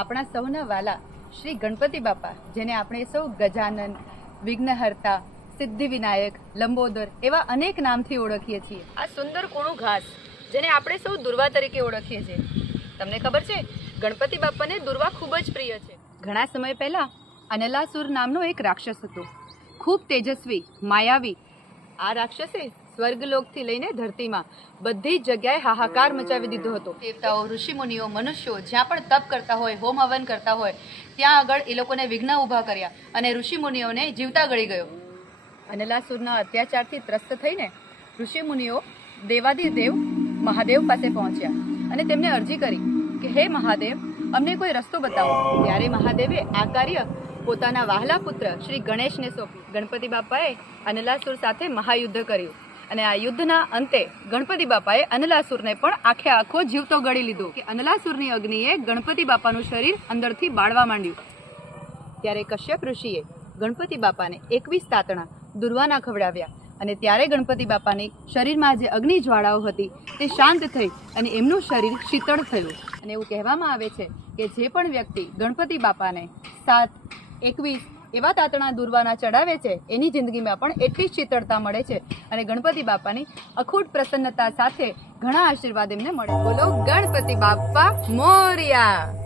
આપણા સૌના વાલા શ્રી ગણપતિ બાપા, જેને આપણે સૌ ગજાનન, વિઘ્નહર્તા, સિદ્ધિ વિનાયક, લંબોદર એવા અનેક નામથી ઓળખીએ છીએ. આ સુંદર કૂણું ઘાસ, જેને આપણે સૌ દુર્વા તરીકે ઓળખીએ છીએ. તમને ખબર છે, ગણપતિ બાપાને દુર્વા ખૂબ જ પ્રિય છે. ઘણા સમય પહેલા અનલાસુર નામનો એક રાક્ષસ હતો, ખૂબ તેજસ્વી, માયાવી. આ રાક્ષસે સ્વર્ગલોકથી લઈને ધરતીમાં બધી જ જગ્યાએ હાહાકાર મચાવી દીધો હતો. દેવતાઓ, ઋષિમુનિઓ, મનુષ્યો જ્યાં પણ તપ કરતા હોય, હોમ હવન કરતા હોય, ત્યાં આગળ એ લોકોને વિઘ્ન ઊભા કર્યા અને ઋષિમુનિઓને જીવતા ગળી ગયો. અનલાસુરના અત્યાચારથી ત્રસ્ત થઈને ઋષિમુનિઓ દેવાધિદેવ મહાદેવ પાસે પહોંચ્યા અને તેમને અરજી કરી કે હે મહાદેવ, અમને કોઈ રસ્તો બતાવો. ત્યારે મહાદેવે આ કાર્ય પોતાના વહાલા પુત્ર શ્રી ગણેશને સોંપ્યું. ગણપતિ બાપાએ અનલાસુર સાથે મહાયુદ્ધ કર્યું અને આ યુદ્ધના અંતે ગણપતિ બાપાએ અનલાસુરને પણ આખે આખો જીવતો ગળી લીધો. કે અનલાસુરની અગ્નિએ ગણપતિ બાપાનું શરીર અંદરથી બાળવા માંડ્યું. ત્યારે કશ્યપ ઋષિએ ગણપતિ બાપાને 21 તાતણા દુર્વાના ખવડાવ્યા અને ત્યારે ગણપતિ બાપાની શરીરમાં જે અગ્નિ જ્વાળાઓ હતી તે શાંત થઈ અને એમનું શરીર શીતળ થયું. અને એવું કહેવામાં આવે છે કે જે પણ વ્યક્તિ ગણપતિ બાપાને 7, 21 એવા તાતણા દુર્વાના ચડાવે છે, એની જિંદગીમાં પણ એટલી જ શીતળતા મળે છે અને ગણપતિ બાપાની અખૂટ પ્રસન્નતા સાથે ઘણા આશીર્વાદ એમને મળે. બોલો ગણપતિ બાપા મોરિયા.